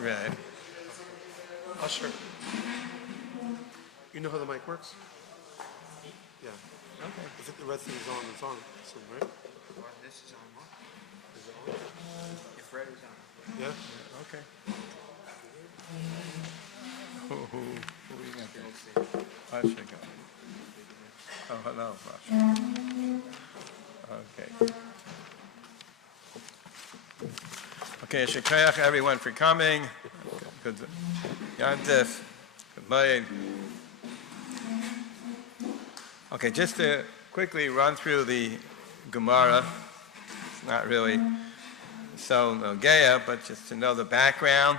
read. Usher, you know how the mic works? Yeah. Okay. I think the red thing is on. It's on. So, right? This is on what? Is it on? If red is on. Yeah. Okay. Who are you going to Usher go. Oh, hello, Usher. Okay. Okay, shekayach everyone for coming. Good Yantif. Good morning. Okay, just to quickly run through the Gemara. It's not really so Nogea, but just to know the background.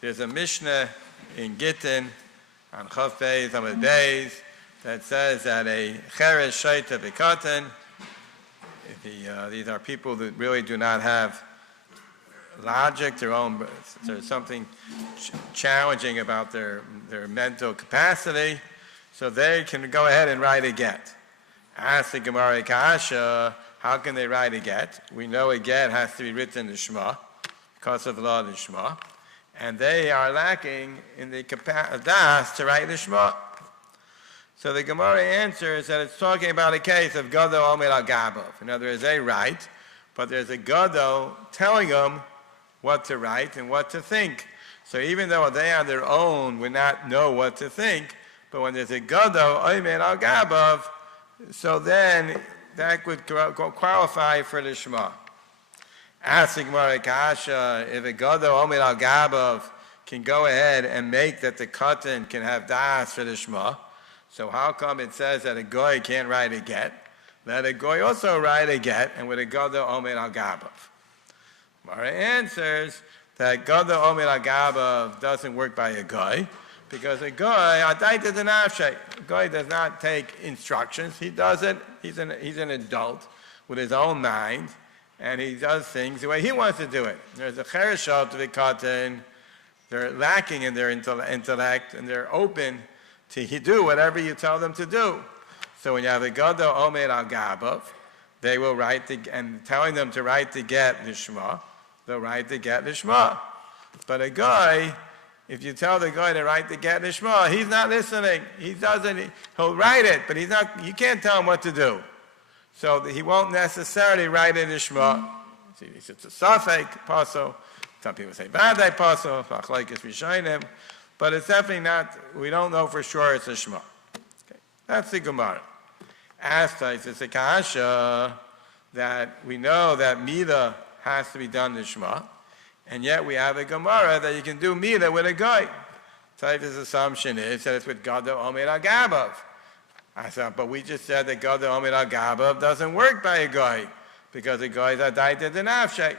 There's a Mishnah in Gittin on Chav Beis, Hamoed Beis, that says that a Cheres Shaita B'Katan, these are people that really do not have logic, there's something challenging about their mental capacity, so they can go ahead and write a get. Ask the Gemara Kasha, how can they write a get? We know a get has to be written in Shema, because of the law of the Shema, and they are lacking in the das to write the Shema. So the Gemara answers that it's talking about a case of Gado Omer al Gabov. In other words, they write, but there's a Gado telling them what to write and what to think. So even though they on their own would not know what to think, but when there's a Gado Omer al Gabov, so then that would qualify for the Shema. Ask the Gemara Kasha, if a Gado Omer al Gabov can go ahead and make that the Katan can have das for the Shema, so how come it says that a goy can't write a get? Let a goy also write a get, and with a Gado Omer al Gabov. Mara answers that Gado Omer al Gabov doesn't work by a goy, because a goy, Adaita Denafshe, a goy does not take instructions. He does it. He's an adult with his own mind, and he does things the way he wants to do it. There's a Chereshot to the Katan. They're lacking in their intellect, and they're open to do whatever you tell them to do. So when you have a Gado Omer al Gabov, they will write and telling them to write the get Lishma, they'll write the get Lishma. But a guy, if you tell the guy to write the get Lishma, he's not listening. He'll write it, but you can't tell him what to do. So he won't necessarily write it Lishma. See, it's a Safek Paso. Some people say Vadai Paso, Fachlaikis Rishainim. But it's definitely not, we don't know for sure it's a Shema. Okay. That's the Gemara. Asked us, it's a Kasha that we know that Mida has to be done to Shema, and yet we have a Gemara that you can do Mida with a guy. Taif's assumption is that it's with Gado Omer al Gabov. I said, but we just said that Gado Omer al Gabov doesn't work by a guy, because a guy is a Daita Denafshe.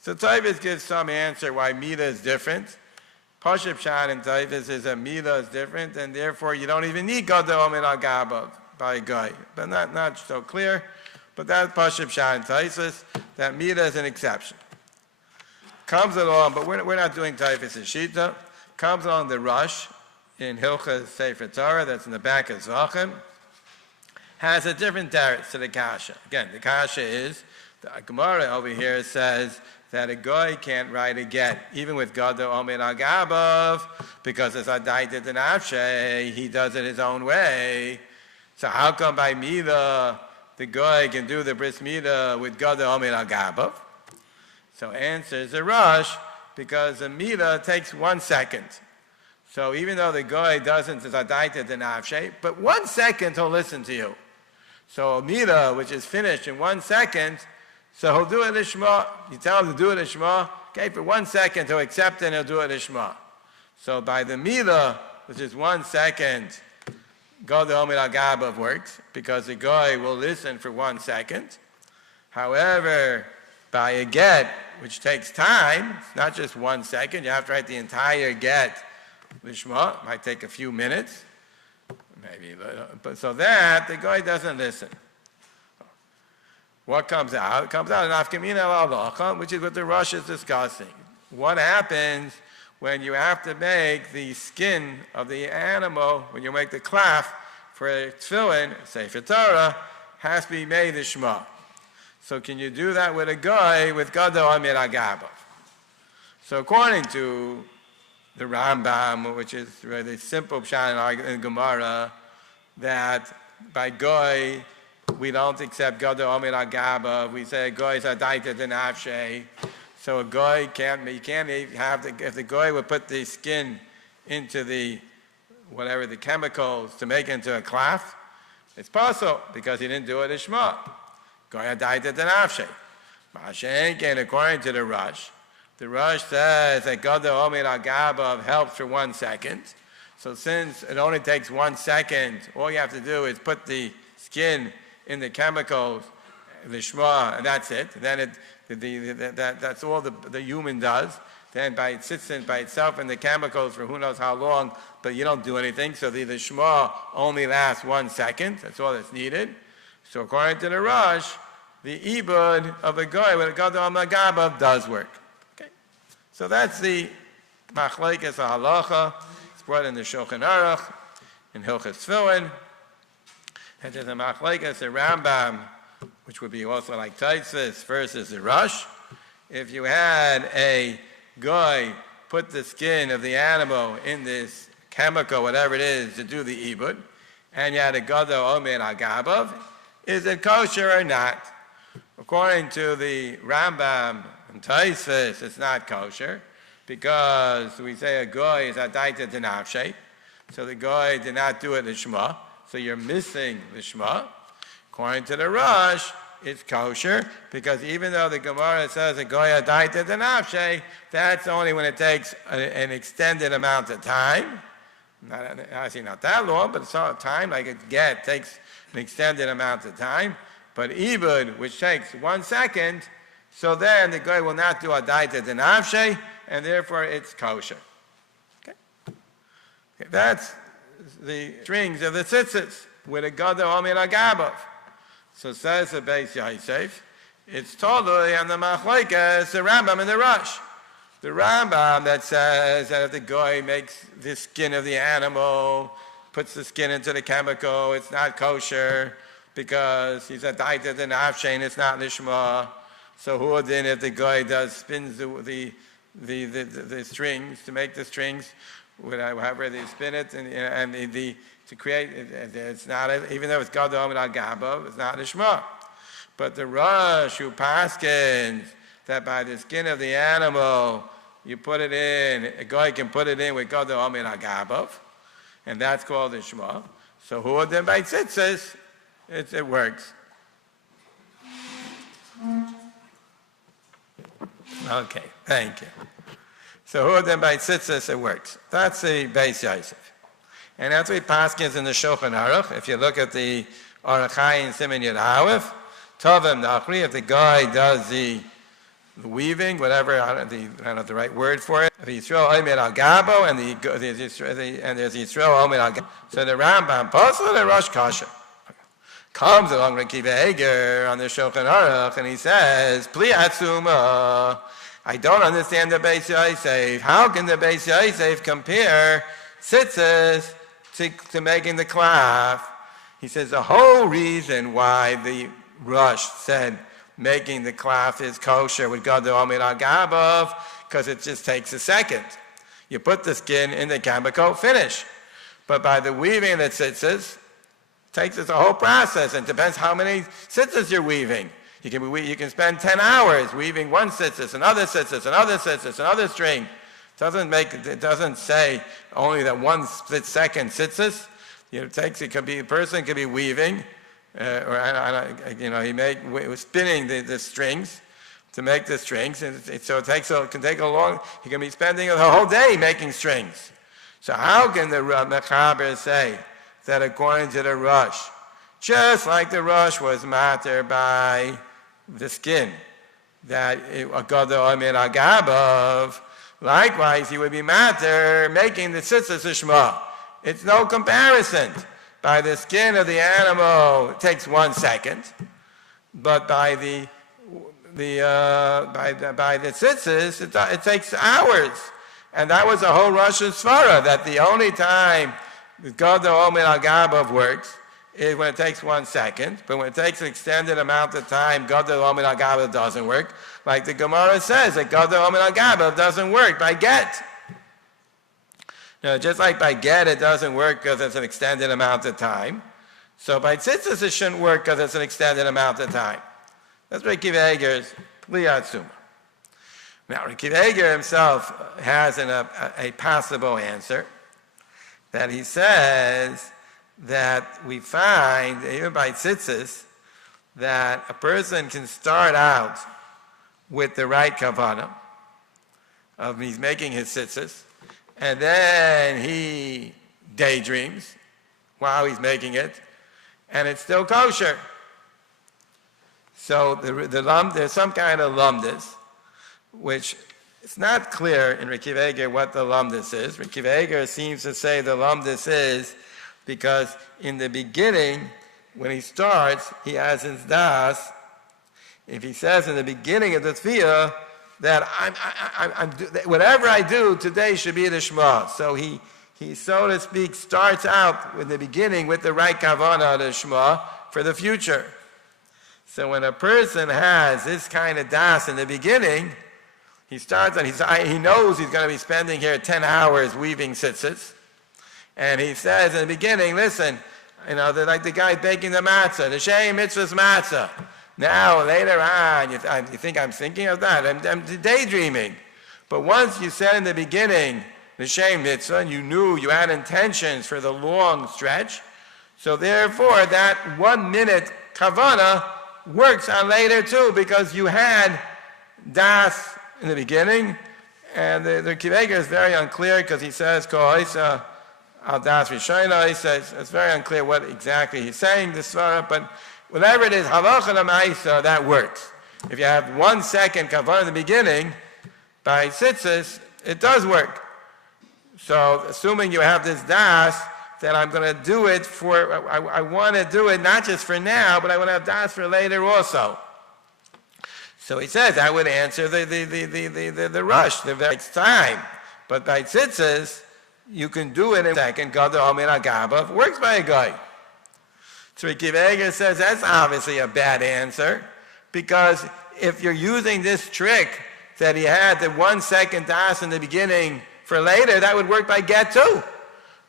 So Taif gives some answer why Mida is different. Pashib Shan and Taifis is that Mida is different, and therefore you don't even need Gado Omer al Gabov by a guy. But not so clear. But that's Pashib Shan and Taifis, that Mida is an exception. Comes along, but we're not doing Taifis and Shita. Comes along the Rush in Hilchas Sefer Torah, that's in the back of Zvachim, has a different teretz to the Kasha. Again, the Kasha is, the Gemara over here says, that a goy can't write a get, even with Gado Omer al Gabov, because it's Adaita Denafshe, he does it his own way. So how come by Mida, the goy can do the bris Mida with Gado Omer al Gabov? So answers the Rush, because the Mida takes 1 second. So even though the goy doesn't, it's Adaita Denafshe, but 1 second he'll listen to you. So a Mida, which is finished in 1 second, so he'll do it Lishma. You tell him to do it Lishma. Okay, for 1 second he'll accept it and he'll do it Lishma. So by the Mida, which is 1 second, Gado Omer al Gabov works, because the guy will listen for 1 second. However, by a get, which takes time, it's not just 1 second, you have to write the entire get Lishma. It might take a few minutes, maybe, but so that the guy doesn't listen. What comes out? It comes out in Afkamina al-Halacha, which is what the Rush is discussing. What happens when you have to make the skin of the animal, when you make the klaf for a tefillin, Sefer Torah, has to be made a Shema. So can you do that with a guy with Gado Omer al Gabov? So according to the Rambam, which is really simple pshat in Gemara, that by goy we don't accept gadol omer agaba. We say a goy is adaita denafshe. So a goy can't have if the goy would put the skin into the whatever the chemicals to make it into a cloth, it's possible because he didn't do it as shma. Goy adaita denafshe. Mashenken, according to the Rush says that gadol omer agaba helps for 1 second. So since it only takes 1 second, all you have to do is put the skin in the chemicals, the shma, and that's it. Then that's all the human does. Then it sits in by itself in the chemicals for who knows how long, but you don't do anything. So the shma only lasts 1 second. That's all that's needed. So according to the Rush, the ibud of a goy with a gadol omer agaba does work. Okay, so that's the machlekes halacha. Brought in the Shulchan Aruch, in Hilchas Tefillin, and there's a machlekes, the Rambam, which would be also like Taitzis versus the Rush. If you had a guy put the skin of the animal in this chemical, whatever it is, to do the ibud, and you had a gadol omer agabav, is it kosher or not? According to the Rambam and Taitzis, it's not kosher. Because we say a goy is adaita denafshe, so the goy did not do it in shma, so you're missing the shma. According to the Rush, it's kosher, because even though the Gemara says a goy adaita denafshe, that's only when it takes an extended amount of time. Obviously not that long, but some time, like a get, takes an extended amount of time. But ibud, which takes 1 second, so then the goy will not do adaita denafshe, and therefore it's kosher. Okay? That's the strings of the tzitzis with a gadol omer agabav. So says the Beis Yosef, it's totally on the machlekes, the Rambam and the Rush. The Rambam that says that if the goy makes the skin of the animal, puts the skin into the chemical, it's not kosher because he's a daita denafshe and it's not lishma. So who then if the goy spins the strings to make the strings, however they spin it, and to create it's not even though it's gadol omer agabav, it's not a shma. But the Rush who paskins that by the skin of the animal you put it in, a guy can put it in with gadol omer agabav, and that's called a shma. So who then by tzitzis, it works. Okay, thank you. So who then by tzitzis it works. That's the Beis Yosef. And that's what paskins in the Shulchan Aruch. If you look at the Aruch Chaim Siman Yud Aleph, Tovim Nachri, if the guy does the weaving, whatever, I don't know the right word for it. If Yisrael Omer al Gabo and there's Yisrael Omer al Gabo. So the Rambam Posel the Rosh Kasha comes along with Kiva Eger on the Shulchan Aruch and he says, Pli Atzuma, I don't understand the Beis Yosef. How can the Beis Yosef compare tzitzis to making the cloth? He says the whole reason why the Rush said making the cloth is kosher with gadol omer agabav, because it just takes a second. You put the skin in the chemical, finish. But by the weaving the tzitzis, takes us a whole process, and it depends how many tzitzis you're weaving. You can spend 10 hours weaving one tzitzis, another tzitzis, another tzitzis, another string. It doesn't say only that 1 split second tzitzis. A person could be weaving, spinning the strings to make the strings, and so it can take a long. He can be spending the whole day making strings. So how can the Mechaber say that according to the Rush, just like the Rush was matter by the skin, that a gadol omer agabav, likewise he would be matter making the tzitzis shma. It's no comparison. By the skin of the animal, it takes 1 second, but by the tzitzis, it takes hours. And that was a whole Russian svara, that the only time the gadol omer agabav works is when it takes 1 second, but when it takes an extended amount of time, Gadol Omen Al Gabav doesn't work. Like the Gemara says, that Gadol Omen Al Gabav doesn't work by get. Now, just like by get, it doesn't work because it's an extended amount of time. So by tzitzis, it shouldn't work because it's an extended amount of time. That's Reb Akiva Eiger's Liyatsuma. Now, Reb Akiva Eiger himself has a possible answer that he says that we find, even by tzitzis, that a person can start out with the right kavanah of he's making his tzitzis, and then he daydreams while he's making it, and it's still kosher. So there's some kind of lumdis, which it's not clear in Reb Akiva Eiger what the lumdis is. Reb Akiva Eiger seems to say the lumdis is because in the beginning, when he starts, he has his das. If he says in the beginning of the tefillah that whatever I do today should be the Shema. So he, so to speak, starts out in the beginning with the right kavanah of the Shema for the future. So when a person has this kind of das in the beginning, he starts and he knows he's going to be spending here 10 hours weaving tzitzis. And he says in the beginning, listen, they're like the guy baking the matzah, the Shem Mitzvah's matzah. Now, later on, you think I'm thinking of that? I'm daydreaming. But once you said in the beginning, the Shem Mitzvah, and you knew you had intentions for the long stretch, so therefore that 1 minute kavanah works on later too, because you had das in the beginning, and the Akiva Eiger is very unclear because he says, Al Das Rishona, he says, it's very unclear what exactly he's saying, this svara, but whatever it is, halacha l'maisa, that works. If you have 1 second kavanah in the beginning, by tzitzis, it does work. So, assuming you have this das, then I'm going to do it I want to do it not just for now, but I want to have das for later also. So he says, I would answer the rush, the very time. But by tzitzis, you can do it in a second. Gadol Omen Al Gabav works by a guy. So Reb Akiva Eiger says that's obviously a bad answer, because if you're using this trick that he had, the 1 second das in the beginning for later, that would work by get too.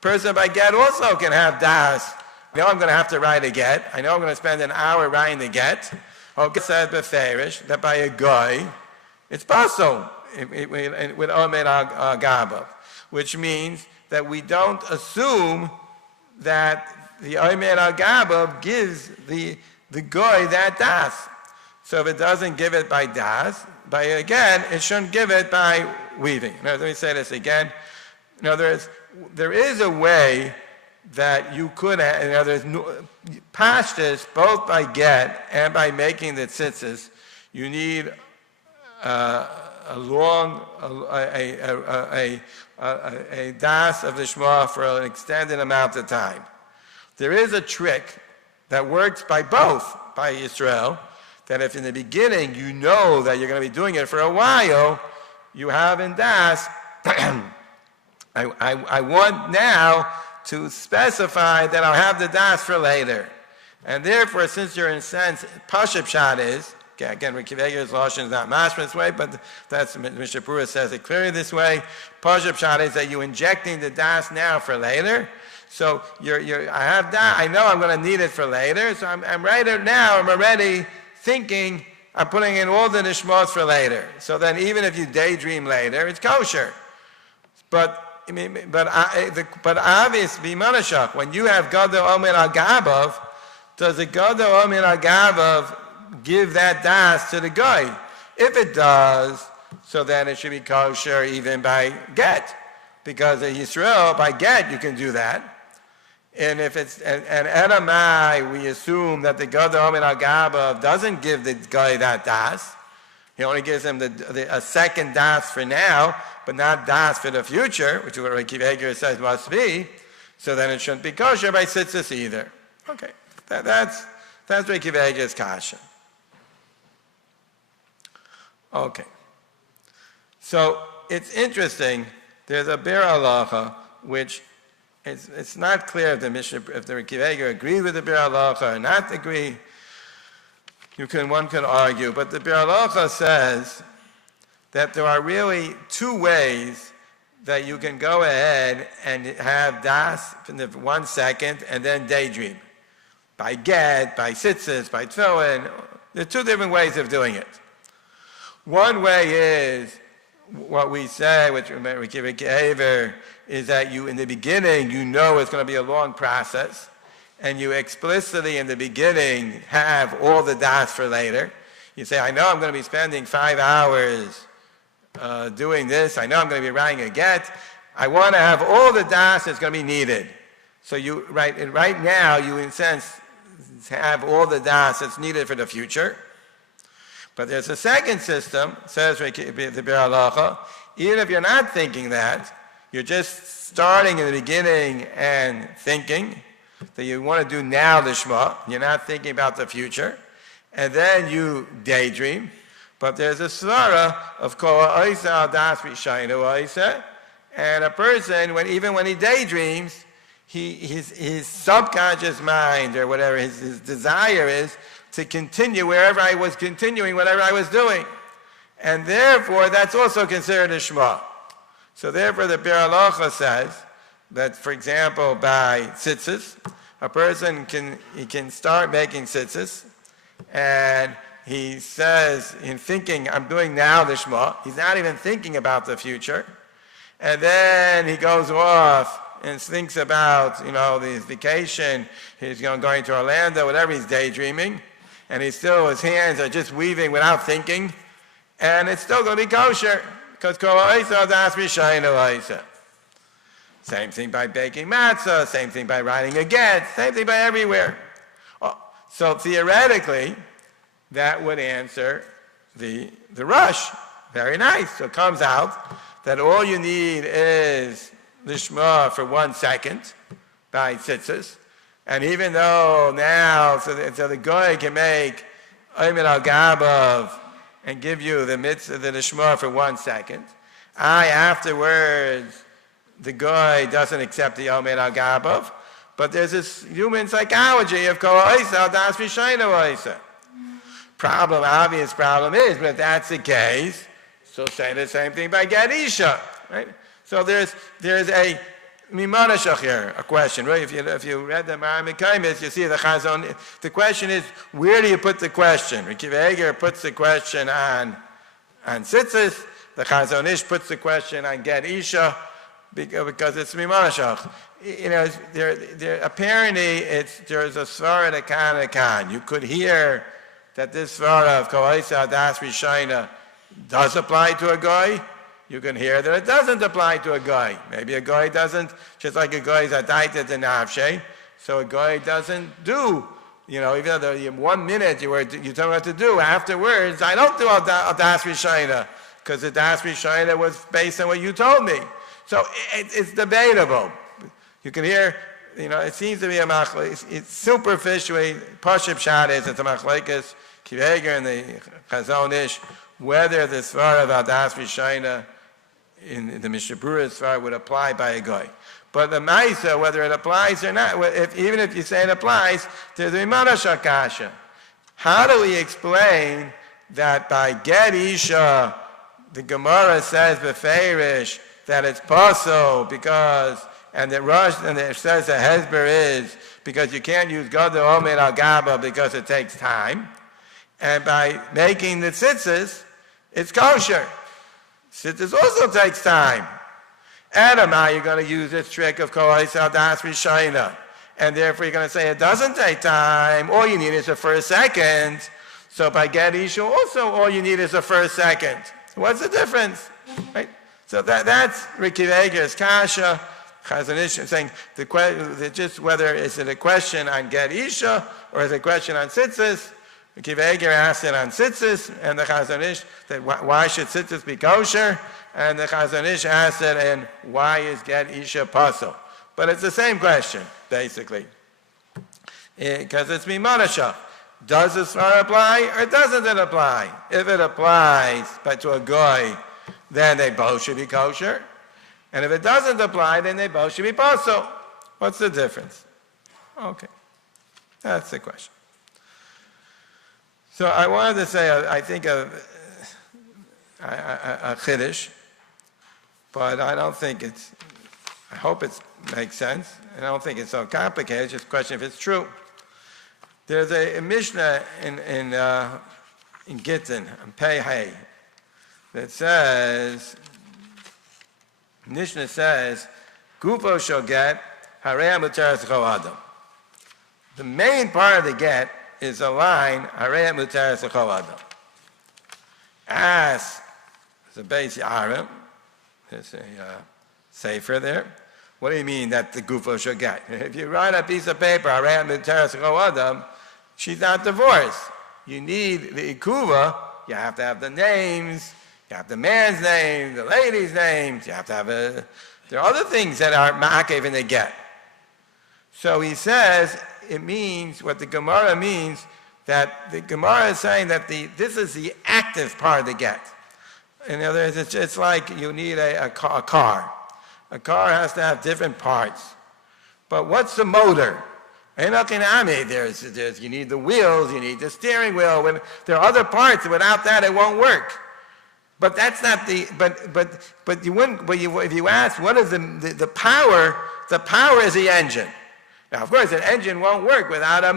Person by get also can have das. I know I'm going to have to write a get. I know I'm going to spend an hour writing the get. Okay, said beferish that by a guy, it's possible with Omen Al Gabav, which means that we don't assume that the Omen Al Gabav gives the guy that das. So if it doesn't give it by das, again, it shouldn't give it by weaving. Now, let me say this again. There is a way that you could have, there's pashtus, both by get and by making the tzitzis, you need a das of the Shema for an extended amount of time. There is a trick that works by both, by Yisrael, that if in the beginning you know that you're going to be doing it for a while, you have in das, I want now to specify that I'll have the das for later. And therefore, since you're in a sense, Pashup Shad is, again, Reb Akiva Eiger's lashon is not mashma this way, but that's, Mr. Pura says it clearly this way. Pashup Shad is that you're injecting the das now for later. So I have that, I know I'm going to need it for later, so I'm right now, I'm already thinking, I'm putting in all the nishmos for later. So then even if you daydream later, it's kosher. But obviously, Manashach, when you have Gadol Omen Al Gabav, does the Gadol Omen Al Gabav give that das to the guy? If it does, so then it should be kosher even by get. Because in Yisrael, by get, you can do that. And if it's, and Edamai, we assume that the Gadol Omen Al Gabav doesn't give the guy that das. He only gives him a second das for now, but not das for the future, which is what Reb Akiva Eiger says must be. So then it shouldn't be kosher by tzitzis either. Okay, that's Reb Akiva Eiger's kasha. Okay, so it's interesting. There's a bir halacha which it's not clear if the Mishnah, if the Akiva Eiger agreed with the Bir Halacha or not agree. One can argue, but the Bir Halacha says that there are really two ways that you can go ahead and have das in the 1 second and then daydream. By get, by tzitzis, by tefillin. There are two different ways of doing it. One way is what we say, which we give a kever, is that you, in the beginning, you know it's going to be a long process, and you explicitly, in the beginning, have all the das for later. You say, I know I'm going to be spending 5 hours doing this. I know I'm going to be writing a get. I want to have all the das that's going to be needed. So you, right now, you, in a sense, have all the das that's needed for the future. But there's a second system, says the Bir Halacha, even if you're not thinking that, you're just starting in the beginning and thinking that you want to do now the Shema, you're not thinking about the future, and then you daydream. But there's a svara of Kol Ha'isa Al Das Rishaynu Ha'isa, and a person, even when he daydreams, his subconscious mind or whatever his desire is to continue wherever I was continuing, whatever I was doing. And therefore, that's also considered a Shema. So therefore, the Bir Halacha says that, for example, by tzitzis, a person can start making tzitzis, and he says, in thinking, I'm doing now the Shema, he's not even thinking about the future, and then he goes off and thinks about, his vacation, he's going to Orlando, whatever, he's daydreaming, and his hands are just weaving without thinking, and it's still going to be kosher, because Kol Ha'isa Das Rishaynu Ha'isa. Same thing by baking matzah, same thing by writing a get, same thing by everywhere. So theoretically, that would answer the rush. Very nice. So it comes out that all you need is the Shema for 1 second by tzitzis. And even though now, so the goy can make Omer al Gabav and give you the mitzvah, the Shema for 1 second. Afterwards, the goy doesn't accept the Omer al Gabav, but there's this human psychology of Kol Ha'isa Al Das Rishaynu Ha'isa. Obvious problem is, but if that's the case, so say the same thing by Get Isha, right? So there's a Mimanashach here, a question, right? If you read the Maramikaimis, you see the Chazon. The question is, where do you put the question? Akiva Eiger puts the question on tzitzis. The Chazon Ish puts the question on Get Isha because it's Mimanashach. Apparently there's a svara that kan. You could hear that this svara of Kol Ha'isa Das Rishaynu does apply to a guy. You can hear that it doesn't apply to a guy. Maybe a guy doesn't, just like a guy is adaita to nafshe, so a guy doesn't do, even though in 1 minute you told me what to do, afterwards I don't do a Das Rishaynu, because the Das Rishaynu was based on what you told me. So it's debatable. You can hear, it seems to be a machlekes. It's superficially, Pashib Shad is, it's a machlekes, Akiva Eiger and the Chazon Ish, whether the svara of Al Das Rishaynu in the Mishnah Berurah svara would apply by a guy. But the Maisa, whether it applies or not, even if you say it applies, there's a Mimanashach kasha. How do we explain that by Get Isha, the Gemara says beferish that it's pasul because, and it says the hesber is because you can't use Gadol Omer al Gaba because it takes time. And by making the tzitzis, it's kosher. Tzitzis also takes time. Adamah, you're going to use this trick of Kol Ha'isa Al Das Rishaynu. And therefore you're going to say it doesn't take time. All you need is the first second. So by Get Isha, also all you need is the first second. What's the difference? Right? So that's Akiva Eiger's kasha. Chazon Ish saying just whether is it a question on Get Isha or is it a question on tzitzis. Akiva Eiger asked it on tzitzis, and the Chazon Ish that why should tzitzis be kosher? And the Chazon Ish asked it, and why is Get Isha pasul? But it's the same question, basically, because it's Mimanashach. Does this svara apply or doesn't it apply? If it applies to a goy, then they both should be kosher. And if it doesn't apply, then they both should be pasul. What's the difference? Okay, that's the question. So I wanted to say, I think a chiddush, but I don't think I hope it makes sense. And I don't think it's so complicated. It's just a question if it's true. There's a Mishnah in Gittin, in Pei Hay, that says, Mishnah says, Gufo shall get, HaRav mutaras l'chol adam. The main part of the get is the line, HaRav mutaras l'chol adam. As the base Aram, there's a sefer there. What do you mean that the Gufo shall get? If you write a piece of paper, HaRav mutaras l'chol adam, she's not divorced. You need the ikuva, you have to have the names, you have the man's name, the lady's names, you have to have there are other things that are ma'akev in the get. So he says, it means, what the Gemara means, that the Gemara is saying that this is the active part of the get. In other words, it's like you need a car. A car has to have different parts. But what's the motor? You need the wheels, you need the steering wheel. When there are other parts, without that it won't work. But that's not the. But you wouldn't. But if you ask what is the power? The power is the engine. Now, of course, an engine won't work without a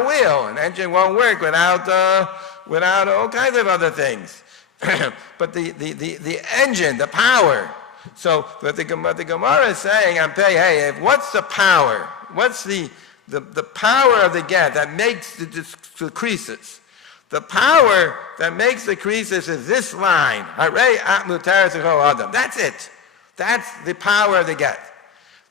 wheel. An engine won't work without all kinds of other things. But the engine, the power. So what the Gemara is saying, what's the power? What's the power of the get that makes the creases? The power that makes the creases is this line. That's it. That's the power of the get.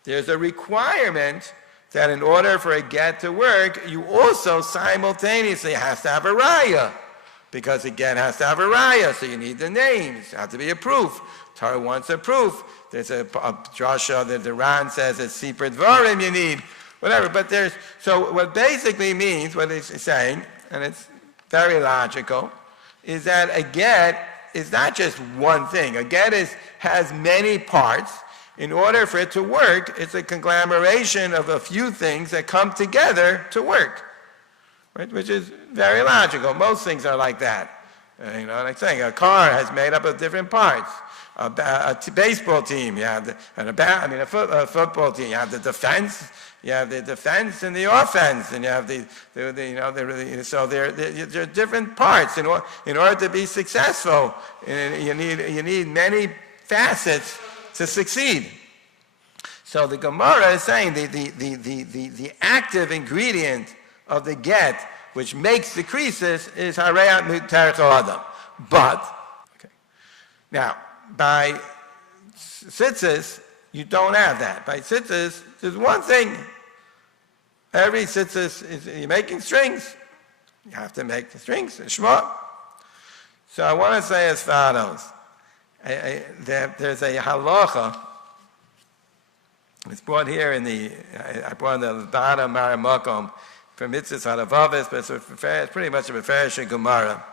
There's a requirement that in order for a get to work, you also simultaneously have to have a raya. Because a get has to have a raya, so you need the names. It has to be a proof. Torah wants a proof. There's a drasha that the Ran says it's sipur dvarim you need. Whatever, but so what basically means, what it's saying, and it's very logical, is that a get is not just one thing. A get has many parts. In order for it to work, it's a conglomeration of a few things that come together to work, right? Which is very logical. Most things are like that. Like I'm saying, a car has made up of different parts. A baseball team, you have a football team, you have the defense. You have the defense and the offense, and you have so there are different parts. In order to be successful, you need many facets to succeed. So the Gemara is saying the active ingredient of the get, which makes the creases, is HaRav mutaras l'chol adam. But now by tzitzis, you don't have that. By tzitzis, there's one thing. Every tzitzis you're making strings. You have to make the strings, the shema. So I want to say as follows. There's a halacha. It's brought here I brought in the bottom Maramakom from mitzvahs halavavis, but it's pretty much a Mefarish Gemara.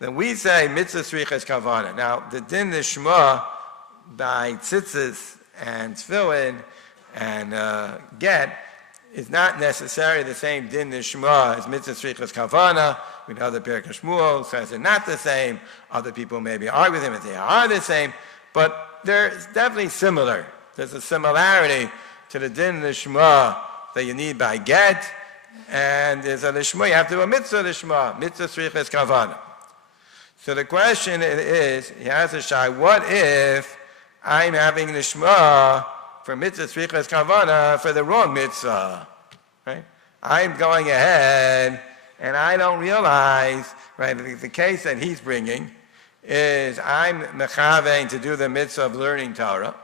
Then we say mitzvah srichas kavana. Now, the din nishma by tzitzis and tefillin and get is not necessarily the same din nishma as mitzvah srichas kavana. We know the Pirkei Shmuel says they're not the same. Other people maybe argue with him if they are the same, but they're definitely similar. There's a similarity to the din nishma that you need by get, and there's a lishma, you have to do a mitzvah lishma, mitzvah srichas kavana. So the question is, he has a shy, what if I'm having lishma for mitzvah srichas kavana for the wrong mitzvah? Right? I'm going ahead and I don't realize, right, the case that he's bringing is I'm mechavein to do the mitzvah of learning Torah.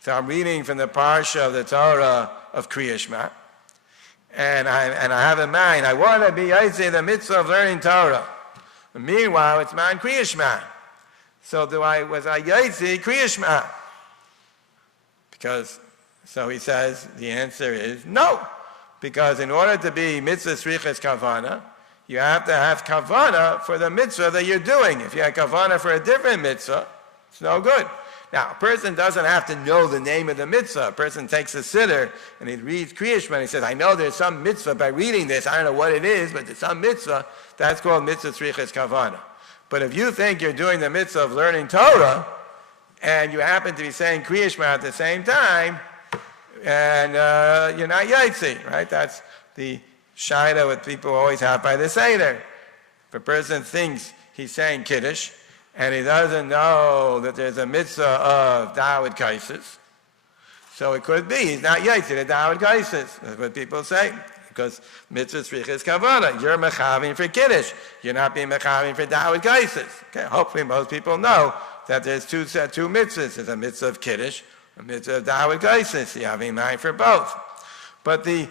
So I'm reading from the parsha of the Torah of Kriya Shema. And I have in mind, I want to be Yaitse, the mitzvah of learning Torah. And meanwhile, it's man Kriya Shema. So was I Yaitse Kriya Shema? So he says, the answer is no. Because in order to be mitzvah srichas kavana, you have to have kavana for the mitzvah that you're doing. If you have kavana for a different mitzvah, it's no good. Now, a person doesn't have to know the name of the mitzvah. A person takes a siddur and he reads Kriya Shema and he says, I know there's some mitzvah by reading this. I don't know what it is, but there's some mitzvah. That's called mitzvah tzrichas kavana. But if you think you're doing the mitzvah of learning Torah and you happen to be saying Kriya Shema at the same time, and you're not yaitzi, right? That's the shaila that people always have by the seder. If a person thinks he's saying Kiddush, and he doesn't know that there's a mitzvah of Dawud Kaisis, so it could be he's not yaitzi the Dawud Kaisis. That's what people say, because mitzvah tzrichas kavana. You're mechavim for Kiddush. You're not being mechavim for Dawud Kaisis. Okay, hopefully most people know that there's two mitzvahs. There's a mitzvah of Kiddush, a mitzvah of Dawud Kaisis. You have in mind for both. But the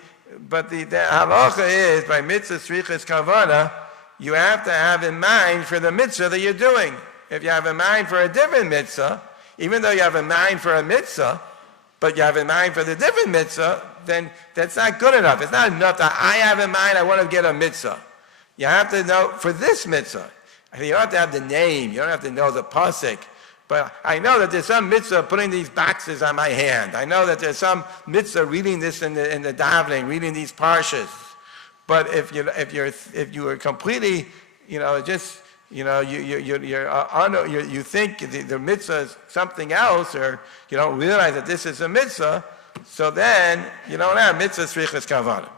halacha is by mitzvah tzrichas kavana, you have to have in mind for the mitzvah that you're doing. If you have in mind for a different mitzvah, even though you have in mind for a mitzvah, but you have in mind for the different mitzvah, then that's not good enough. It's not enough that I have in mind I want to get a mitzvah. You have to know for this mitzvah. You don't have to have the name. You don't have to know the pasuk. But I know that there's some mitzvah putting these boxes on my hand. I know that there's some mitzvah reading this in the davening, reading these parshas. But if you are completely, just you think the mitzvah is something else, or you don't realize that this is a mitzvah, so then you don't have mitzvah tzrichas kavana.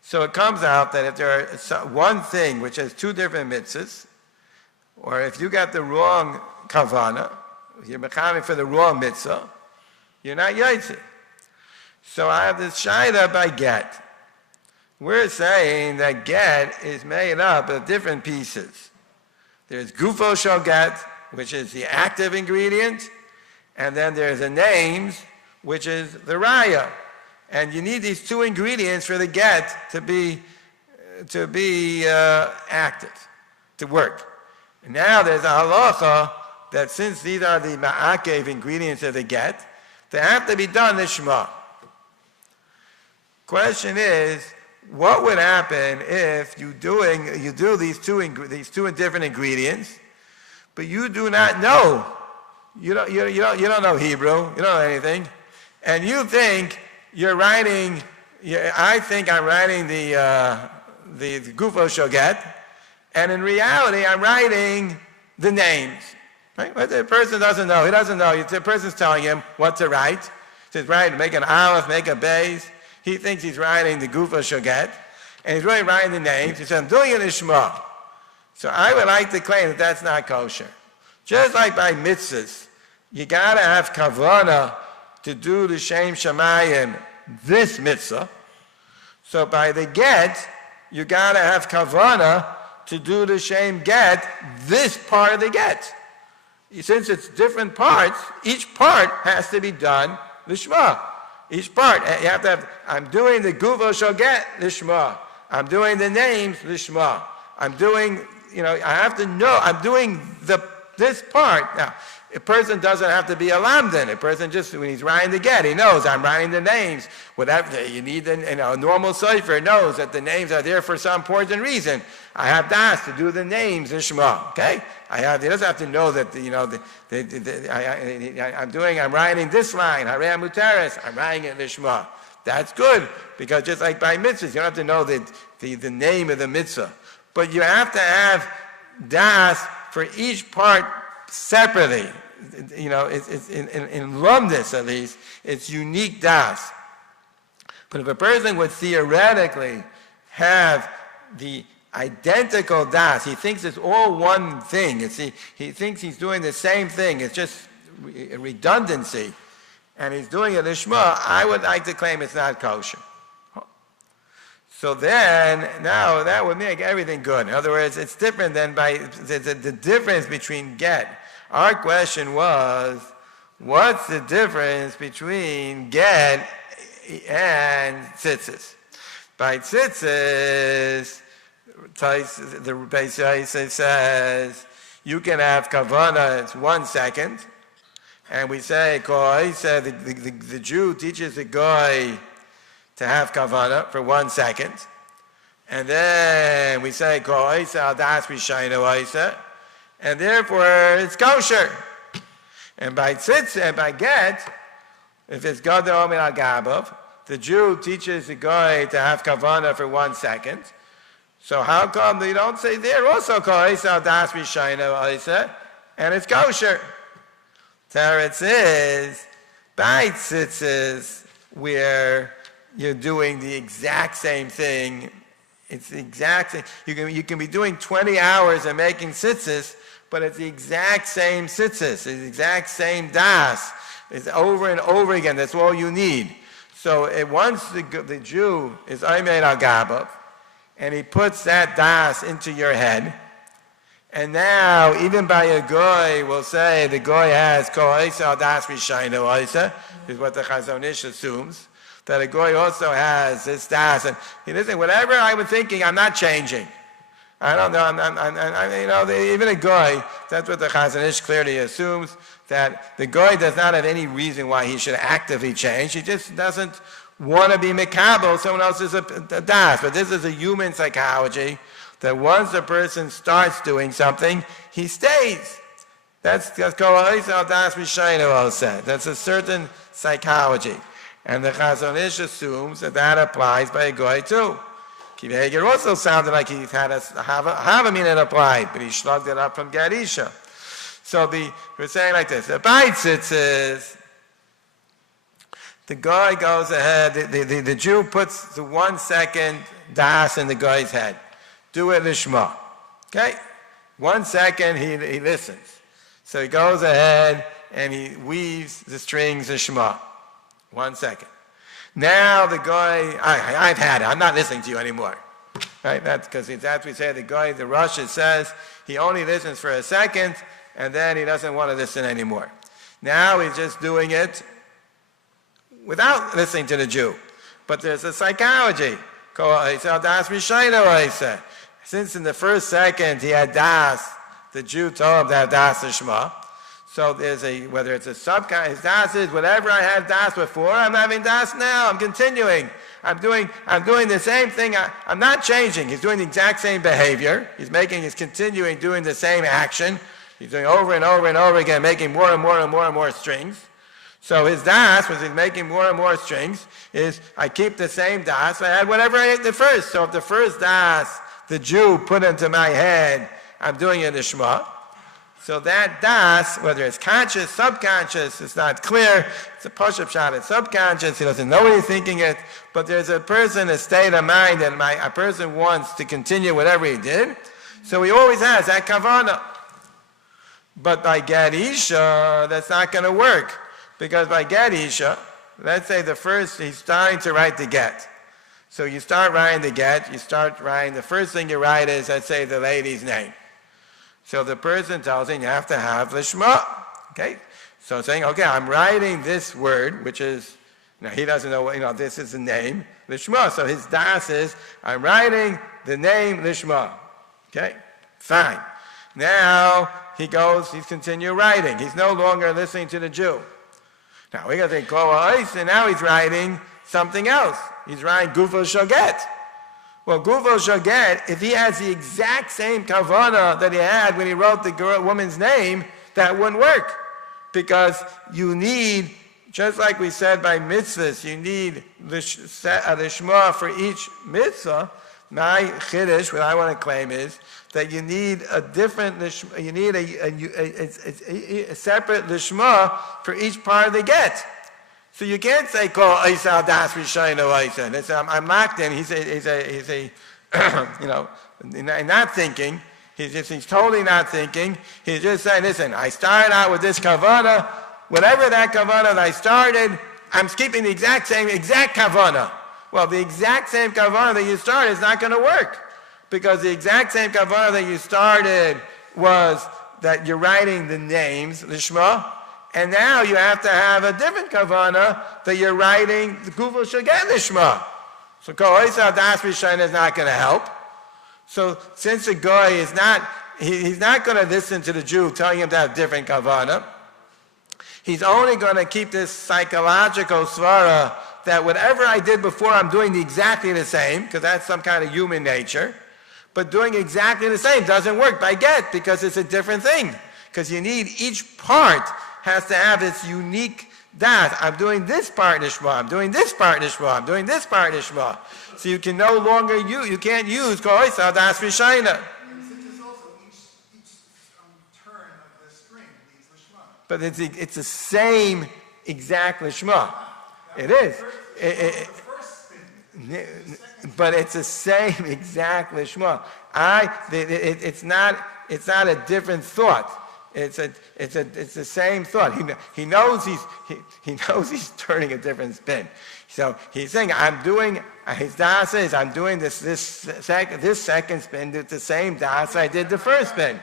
So it comes out that if there is one thing which has two different mitzvahs, or if you got the wrong kavana, you're mechavim for the wrong mitzvah, you're not yaitzi. So I have this shaila by get. We're saying that get is made up of different pieces. There's gufo shel get, which is the active ingredient, and then there's the names, which is the raya. And you need these two ingredients for the get to be active, to work. And now there's a halacha that since these are the ma'akev ingredients of the get, they have to be done lishma. Question is, what would happen if you do these two different ingredients, but you do not know, you don't know Hebrew, you don't know anything, and you think you're writing, I think I'm writing the gufo shoget, and in reality I'm writing the names. Right? But the person doesn't know. He doesn't know. The person's telling him what to write. He says, right, make an aleph, make a beis. He thinks he's writing the gufo shoget, and he's really writing the names. He says, I'm doing it in Shema. So I would like to claim that that's not kosher. Just like by mitzvahs, you got to have kavana to do the Shem Shamayim, this mitzvah. So by the get, you got to have kavana to do the Shem get, this part of the get. Since it's different parts, each part has to be done lishma. Each part, you have to have, I'm doing the gufo shoget lishma. I'm doing the names lishma. I'm doing, I have to know, I'm doing this part. Now, a person doesn't have to be a lamdan. A person just, when he's writing the get, he knows I'm writing the names. Whatever you need, a normal cipher knows that the names are there for some important reason. I have das to do the names in Shema. Okay, he doesn't have to know that I'm writing this line. HaRav mutaris. I'm writing it in Shema. That's good because just like by mitzvahs, you don't have to know the name of the mitzvah, but you have to have das for each part separately. It's in lumdis at least, it's unique das. But if a person would theoretically have the identical das, he thinks it's all one thing. He thinks he's doing the same thing. It's just a redundancy. And he's doing it lishma, I would like to claim it's not kosher. So then, now that would make everything good. In other words, it's different than the difference between get. Our question was, what's the difference between get and tzitzis? By tzitzis, the Beis Yosef says, you can have kavana, it's 1 second. And we say, the Jew teaches the guy to have kavana for 1 second. And then we say, and therefore it's kosher. And by tzitz, and by get, if it's gadol min al gabav, the Jew teaches the guy to have kavanah for 1 second. So how come they don't say there also kol isa das rishayna isa, and it's kosher? Teretz is by tzitzis where you're doing the exact same thing. It's the exact same. You can be doing 20 hours and making tzitzis, but it's the exact same tzitzis. It's the exact same das. It's over and over again. That's all you need. So once the Jew is Hamoed al gabav, and he puts that das into your head, and now even by a goy will say the goy has kol isa al das rishayna isa, is what the Chazon Ish assumes, that a goy also has this das. And he listen, whatever I was thinking, I'm not changing. I don't know. Even a goy, that's what the Chazon Ish clearly assumes, that the goy does not have any reason why he should actively change. He just doesn't want to be mekabel someone else's das. But this is a human psychology, that once a person starts doing something, he stays. That's kol isa das rishayna said. That's a certain psychology. And the Chazon Ish assumes that applies by a goy too. Kiv Hager also sounded like he had a Havamin applied, but he shrugged it up from Garisha. So we're saying like this: the baitzitz is the guy goes ahead. The Jew puts the 1 second das in the guy's head. Do it lishma. Okay, 1 second he listens. So he goes ahead and he weaves the strings lishma. 1 second. Now the guy, I've had it. I'm not listening to you anymore. Right? That's because that's we say the guy, the Rosh says he only listens for a second and then he doesn't want to listen anymore. Now he's just doing it without listening to the Jew. But there's a psychology. Since in the first second he had das, the Jew told him to have das lishma. So there's whether it's a subconscious, his das is whatever I had das before, I'm having das now. I'm continuing. I'm doing the same thing. I'm not changing. He's doing the exact same behavior. He's continuing doing the same action. He's doing over and over and over again, making more and more and more and more strings. So his das, when he's making more and more strings, is I keep the same das. I had whatever I had the first. So if the first das, the Jew put into my head, I'm doing it ishma. So that das, whether it's conscious, subconscious, it's not clear. It's a push-up shot. It's subconscious. He doesn't know he's thinking it. But there's a state of mind, and a person wants to continue whatever he did. So he always has that kavanah. But by Gad Isha, that's not going to work. Because by Gad Isha, let's say he's starting to write the get. So you start writing the get, the first thing you write is, let's say, the lady's name. So the person tells him you have to have lishma. Okay? So saying, okay, I'm writing this word, which is, he doesn't know, this is the name, lishma. So his das is, I'm writing the name lishma. Okay? Fine. Now he's continue writing. He's no longer listening to the Jew. Now we're going to think, and now he's writing something else. He's writing gufo shoget. Well, gufo shoget, if he has the exact same kavanah that he had when he wrote the woman's name, that wouldn't work. Because you need, just like we said by mitzvahs, you need the shema for each mitzvah. My chiddush, what I want to claim is that you need a different, you need a separate lishma for each part of the get. So you can't say kol isa das rishayna isa. I'm locked in. He's not thinking. He's totally not thinking. He's just saying, listen, I started out with this kavanah. Whatever that kavanah that I started, I'm keeping the exact kavanah. Well, the exact same kavanah that you started is not going to work. Because the exact same kavanah that you started was that you're writing the names, lishma, and now you have to have a different kavanah that you're writing the gufo shoget lishma. So kol isa das rishayna is not going to help. So since the guy is he's not going to listen to the Jew telling him to have different kavanah. He's only going to keep this psychological svara that whatever I did before, I'm doing exactly the same, because that's some kind of human nature. But doing exactly the same doesn't work by get, because it's a different thing. Because you need each part has to have its unique das. I'm doing this part in the Shema. I'm doing this part in the Shema. I'm doing this part in the Shema. So you can no longer use, you can't use Kol Oisal Das Rishayna. But it's the same exact lishma. It is. But it's the same exact lishma. It's not a different thought. It's the same thought. He knows he's turning a different spin. So he's saying, I'm doing, his das is, I'm doing this second spin with the same das I did the first spin.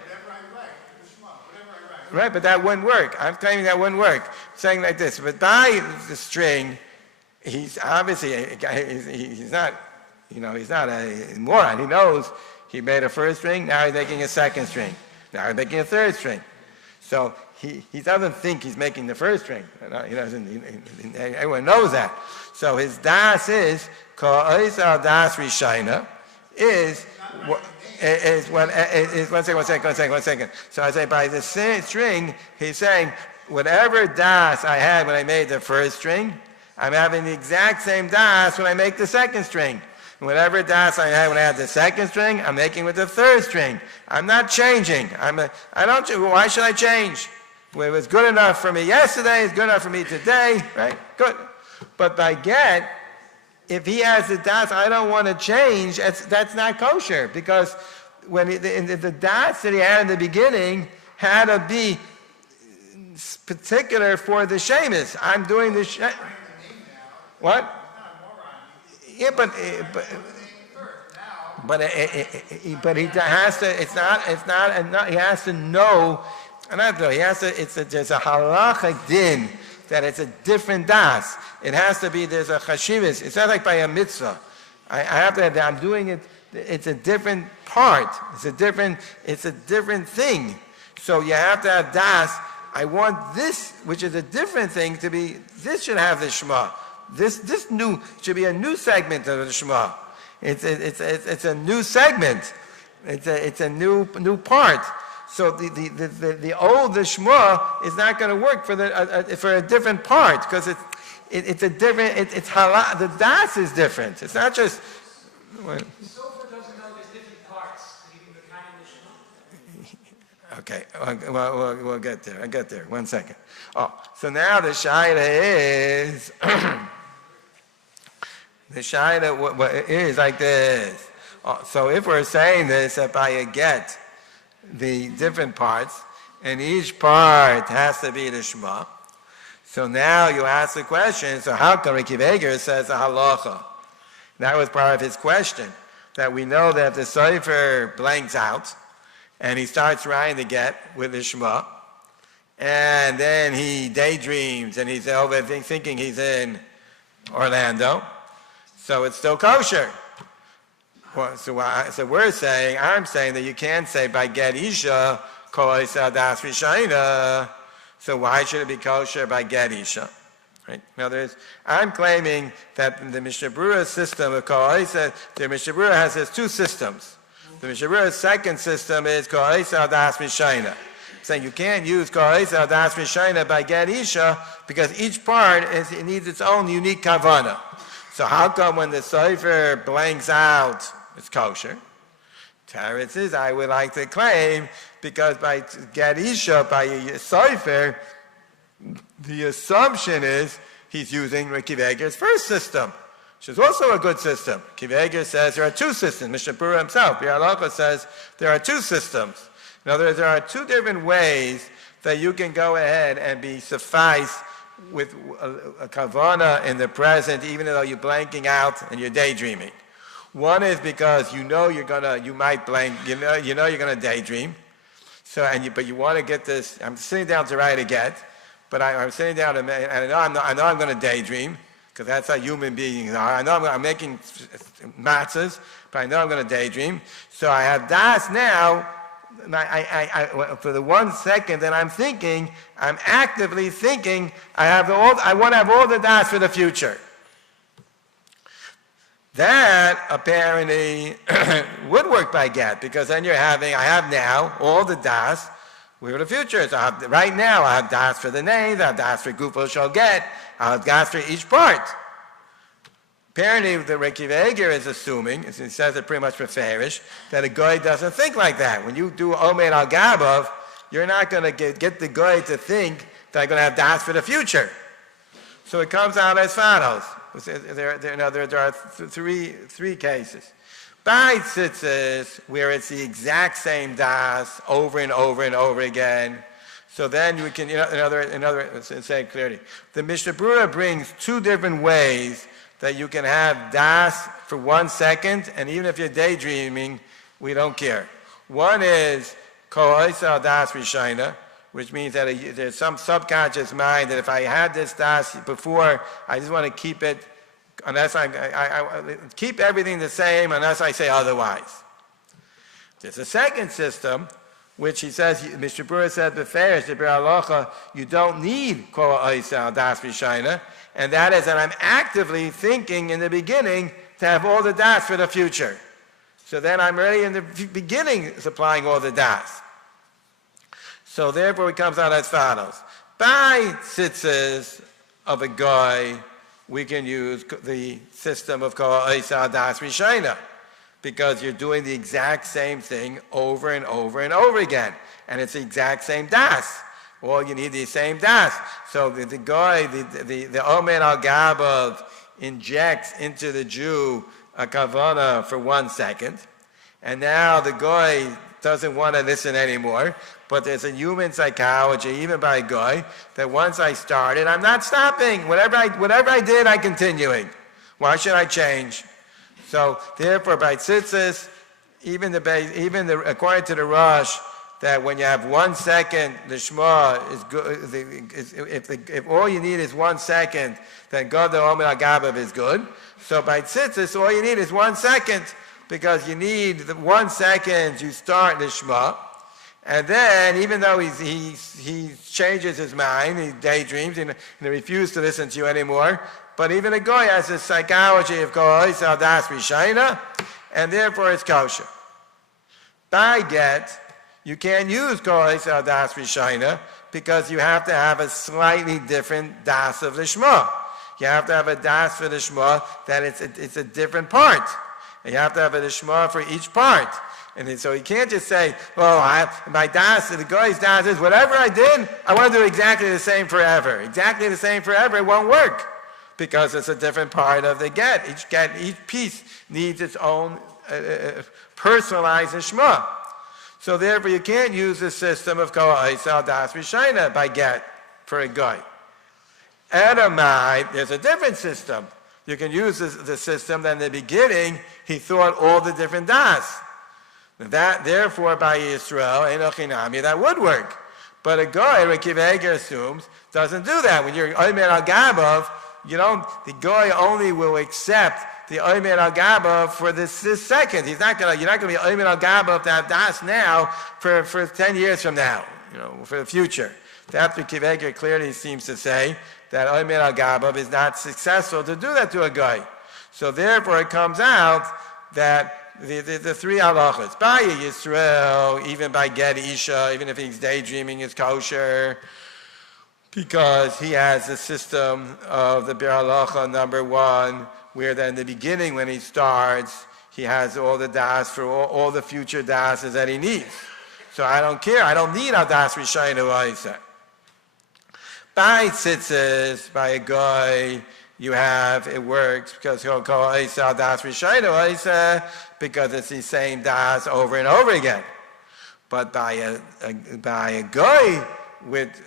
Right, but that wouldn't work. I'm claiming that wouldn't work. Saying like this, but by the string, he's obviously, he's not a moron. He knows he made a first string, now he's making a second string. Now he's making a third string. So he doesn't think he's making the first string. He doesn't, everyone knows that. So his das is, Kol Oisal Das Rishayna, is one second. So I say by the same string, he's saying, whatever das I had when I made the first string, I'm having the exact same das when I make the second string. And whatever das I had when I had the second string, I'm making with the third string. I'm not changing. Why should I change? Well, it was good enough for me yesterday, it's good enough for me today, right? Good. But by get, if he has the das, I don't want to change, that's not kosher, because when the das that he had in the beginning had to be particular for the shemus. I'm doing the what? Yeah, but he has to. It's not. He has to know. He has to. There's a halachic din that it's a different das. It has to be, there's a chashivas. It's not like by a mitzvah. I have to, I'm doing it, it's a different part. It's a different thing. So you have to have das. I want this, which is a different thing, to be, this should have the Shema. This new, should be a new segment of the Shema. It's a new segment. It's a new part. So the old Shema is not going to work for a different part, because it's a different, it's halal, the das is different. It's not just. What? The sofer doesn't know there's different parts. Okay, well, we'll get there. I'll get there. 1 second. Oh, so now the shaila is, the shaila is like this. Oh, so if we're saying this, that by a get, the different parts, and each part has to be the Shema. So now you ask the question, so how come Ricky Veger says a halacha? That was part of his question, that we know that the Sefer blanks out, and he starts writing the get with the Shema, and then he daydreams, and he's over thinking he's in Orlando, so it's still kosher. Well, so we're saying, I'm saying that you can't say by get isha, kol oisal das rishayna. So why should it be kosher by get isha? Right? Now I'm claiming that the Mishnah Berurah system of kol oisal, the Mishnah Berurah has two systems. The Mishnah Berurah's second system is kol oisal das rishayna. Saying you can't use kol oisal das rishayna by get isha because each part it needs its own unique kavana. So how come when the Sefer blanks out, it's kosher? Teretz is, I would like to claim, because by get isha, by a Sefer, the assumption is he's using Ricky Veger's first system, which is also a good system. Ricky Veger says there are two systems. Mishnah Berurah himself, Bialaka, says there are two systems. In other words, there are two different ways that you can go ahead and be suffice with a kavana in the present, even though you're blanking out and you're daydreaming. One is because you might blank, you're gonna daydream. So, but you want to get this. I'm sitting down to write a get, but I'm sitting down and I know I'm going to daydream because that's how human beings are. I know I'm making matzahs, but I know I'm going to daydream. So I have das now. For the 1 second that I'm thinking, I'm actively thinking. I want to have all the das for the future. That apparently would work by get, because then I have now all the das for the future. So right now, I have das for the names, I have das for gufo shall get, I have das for each part. Apparently, the Rekiv Eger is assuming, as he says it pretty much beferish, that a guy doesn't think like that. When you do Omer al Gabav, you're not going to get the guy to think that I'm going to have das for the future. So it comes out as follows. There are three cases. By tzitzis, where it's the exact same das over and over and over again. So then we can, in other say it clearly. The Mishnah Berurah brings two different ways that you can have das for 1 second, and even if you're daydreaming, we don't care. One is kol oisal das rishayna, which means that there's some subconscious mind that if I had this das before, I just want to keep it, unless I keep everything the same, unless I say otherwise. There's a second system, which he says, Mr. Berurah said, beferish, the Halacha, you don't need kol oisal das rishayna, and that is that I'm actively thinking in the beginning to have all the das for the future. So then I'm already in the beginning supplying all the das. So therefore it comes out as follows. By tzitzis of a guy, we can use the system of kol oisal das rishayna, because you're doing the exact same thing over and over and over again. And it's the exact same das. All you need the same das. So the guy, the Omer al Gabav injects into the Jew a kavana for 1 second, and now the guy doesn't want to listen anymore. But there's a human psychology, even by a guy, that once I started, I'm not stopping. Whatever I did, I'm continuing. Why should I change? So therefore, by tzitzis, according to the Rosh, that when you have 1 second, the Shema is good. If all you need is 1 second, then God the Omer Agabav is good. So by tzitzis, all you need is 1 second, because you need the 1 second you start the Shema, and then even though he changes his mind, he daydreams, and he refuses to listen to you anymore. But even a guy has this psychology of kol oisal das rishayna, and therefore it's kosher. By get, you can't use kol oisal das rishayna, because you have to have a slightly different das of the Shema. You have to have a das for the Shema that it's a different part. And you have to have a Shema for each part. And so you can't just say, my das, the guy's das is whatever I did, I want to do exactly the same forever. Exactly the same forever, it won't work, because it's a different part of the get. Each piece needs its own personalized Shema. So therefore, you can't use the system of kol oisal das rishayna by get for a guy. Edomai, there's a different system. You can use the system that in the beginning he thought all the different das. That therefore by Yisrael, Enochinami, that would work. But a guy, Rekiv Eger assumes, doesn't do that. When you're Omer al Gabav, the guy only will accept the Omer al Gabav for this second. You're not going to be Omer al Gabav to have das now for 10 years from now, for the future. That's what Rekiv Eger clearly seems to say, that Omer al Gabav is not successful to do that to a guy. So therefore it comes out that the three halachas, by Yisrael, even by get isha, even if he's daydreaming, is kosher, because he has the system of the bir halacha number 1, where then in the beginning when he starts, he has all the das for all the future das's that he needs. So I don't care. I don't need a das rishayna oisa. By tzitzis, by a guy, it works because he'll call oisa das rishayna oisa, because it's the same das over and over again. But by a guy with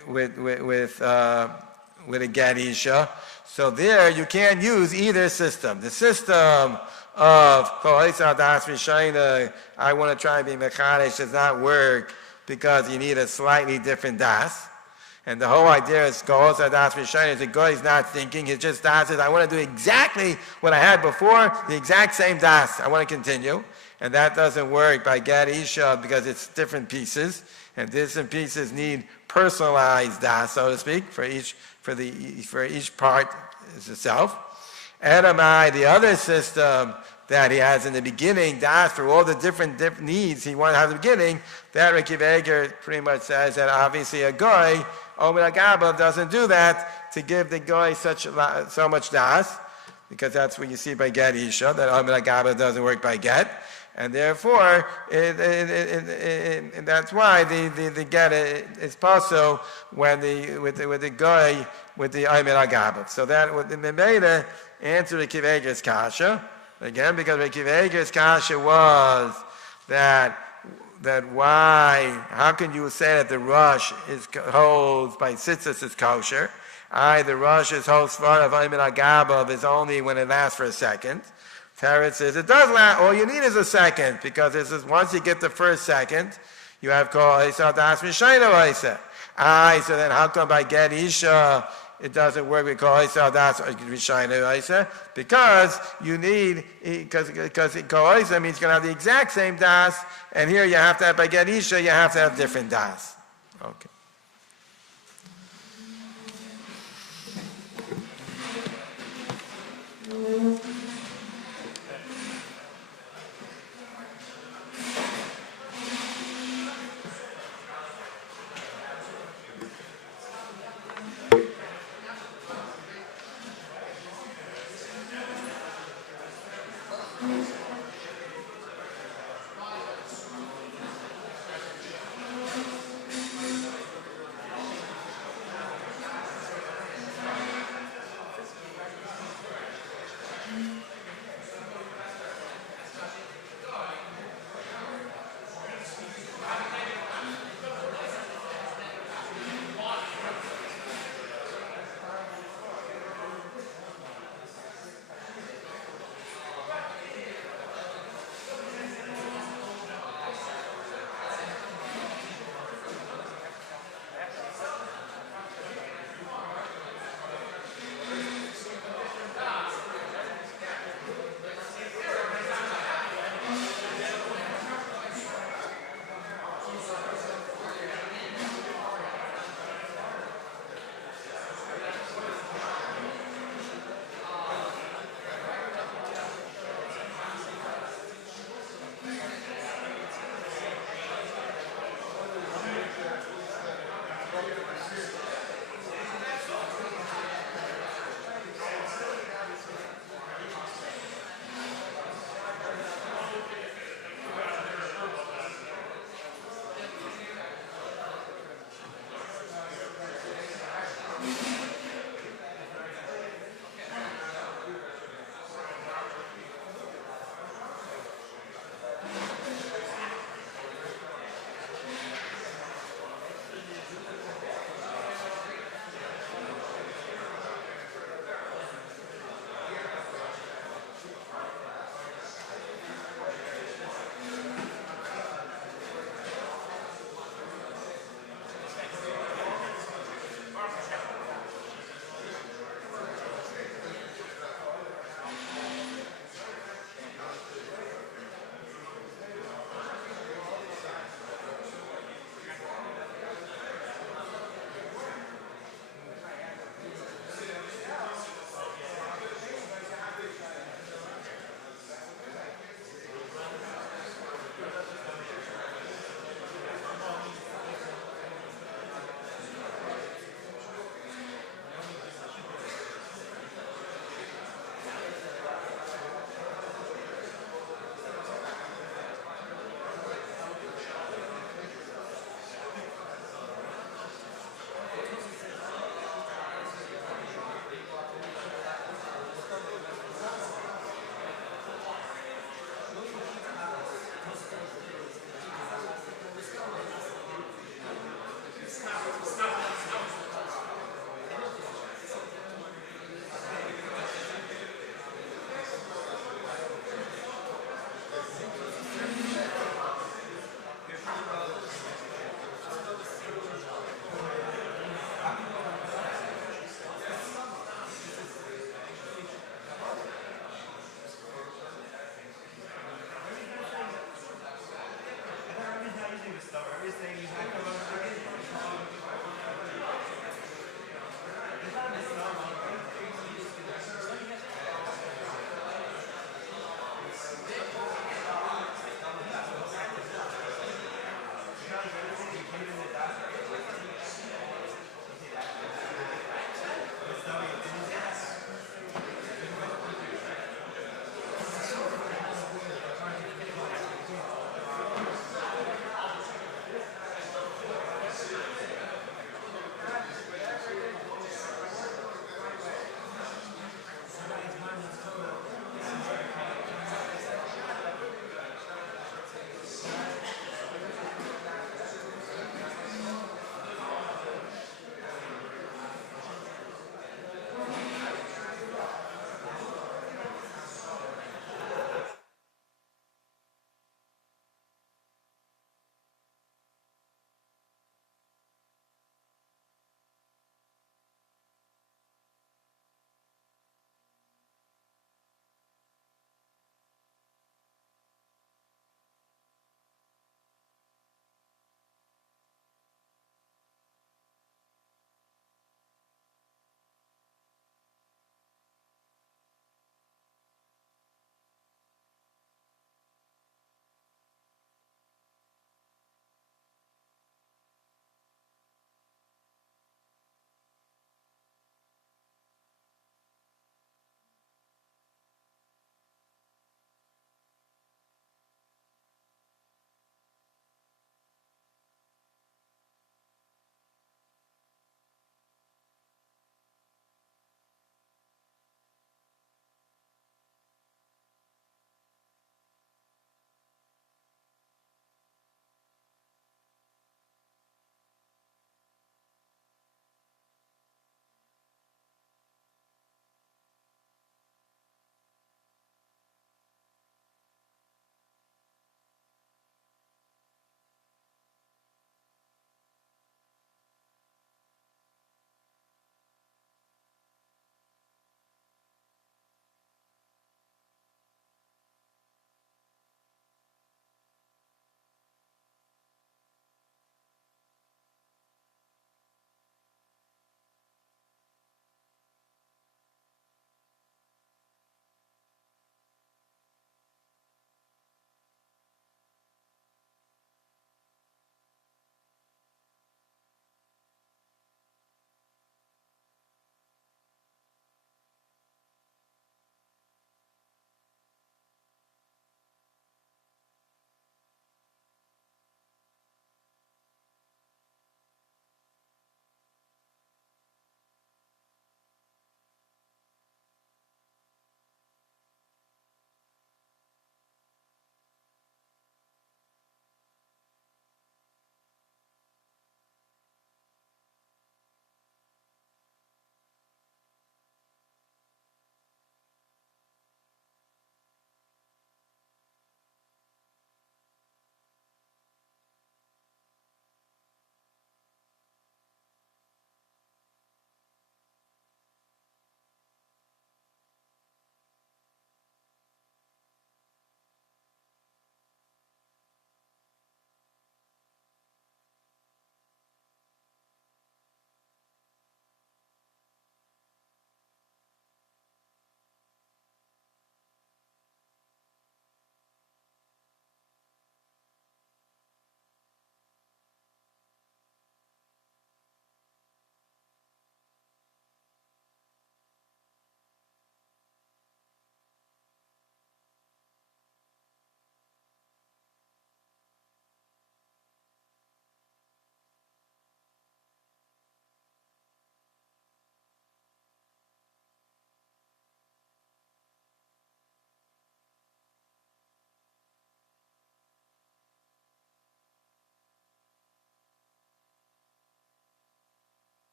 a get isha, so there you can't use either system. The system of kol oisal das rishayna, I want to try and be mechanish, does not work, because you need a slightly different das. And the whole idea is kol oisal das rishayna, the guy is not thinking, he just das is, I want to do exactly what I had before, the exact same das. I want to continue. And that doesn't work by get isha, because it's different pieces, and different pieces need personalized das, so to speak, for each part itself. Edomai, the other system, that he has in the beginning, das for all the different needs he wants to have in the beginning, that Reb Akiva Eiger pretty much says that obviously a guy, Omer Agaba, doesn't do that to give the guy so much das, because that's what you see by get isha, that Omer Agaba doesn't work by get, and therefore that's why the get is possible when with the guy with the Omer Agaba. So that with the Memeda answer the Akiva Eiger's kasha. Again, because Akiva Eiger's kasha was that why, how can you say that the rush holds by tzitzis is kosher? The rush is holds far of Ayman Agabav is only when it lasts for a second. Teretz says it does last, all you need is a second, because this is once you get the first second, you have called Isa Das Mishayna Isa. So then how come by get Isha it doesn't work with Kol Isa Das Rishayna Isa? Because you need, because Kol Isa means you're going to have the exact same Das, and here you have to have, by get Isha, you have to have different Das. Okay.